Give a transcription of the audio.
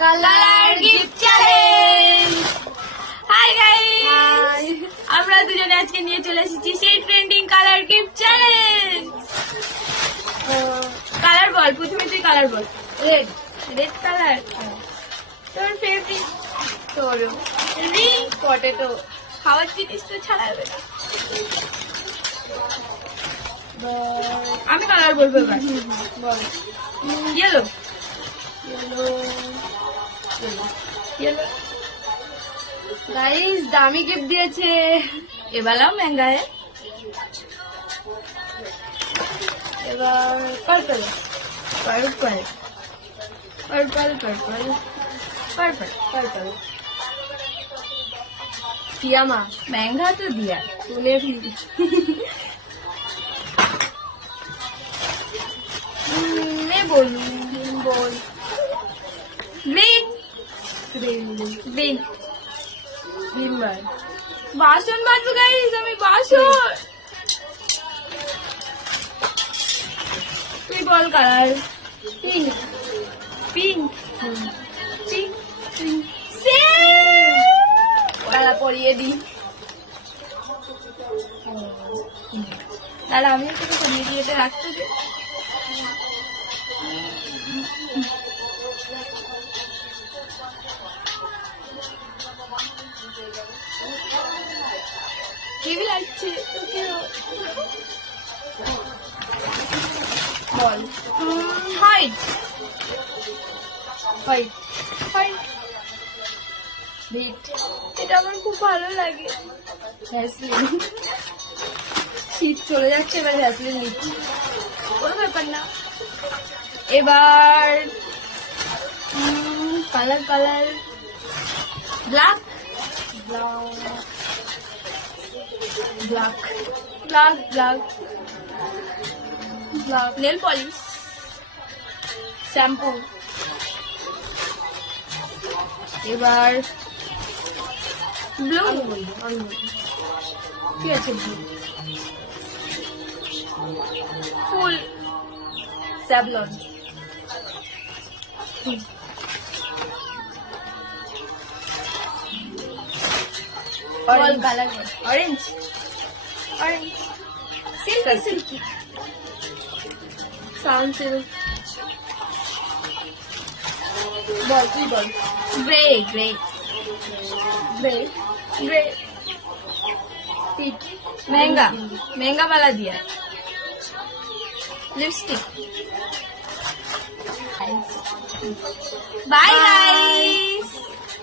Colour gift challenge. Hi guys, আমরা দুজনে আজকে নিয়ে চলে এসেছি সেই trending colour gift challenge. Colour বল, প্রথমে তুই কালার বল। রেড, রেড কালার তোর ফেভারিট। তোর রিং পটেটো, খাওয়ার জিনিস তো ছাড়া যাবে না। আমি কালার বলবো এবার। বল। ইয়েলো, ইয়েলো গাইস দামি গিফট দিয়েছে। এবারও महंगा है। এবার purple purple purple purple purple purple पियामा महंगा तो दिया। तूने भी मैं बोलूं, बोल। ग्रीन, ग्रीन ग्रीन ग्रीन বাসন মাজবো গাইস, আমি বাসন। তুই বল colour. Pink pink, pink, pink. वाला পরিয়ে দি। দাঁড়া, আমি একটু কমিয়ে দিয়ে এটা রাখতে দে। কেমন লাগছে তোকেও? বল হোয়াইট, হোয়াইট হোয়াইট, রেড এটা আমার খুব ভালো লাগে। ভ্যাসলিন। শীত চলে যাচ্ছে, এবার ভ্যাসলিন নিচ্ছি। কোনো ব্যাপার না। এবার colour colour black, black black, black, black nail polish, shampoo এবার ব্লু, আমি বলবো কি আছে ব্লু ফুল, স্যাভলন বল colour orange, orange, silky, silky, Sunsilk. বল তুই বল। Grey, grey, grey grey peach महंगा, महंगा वाला दिया है। लिपस्टिक। बाय।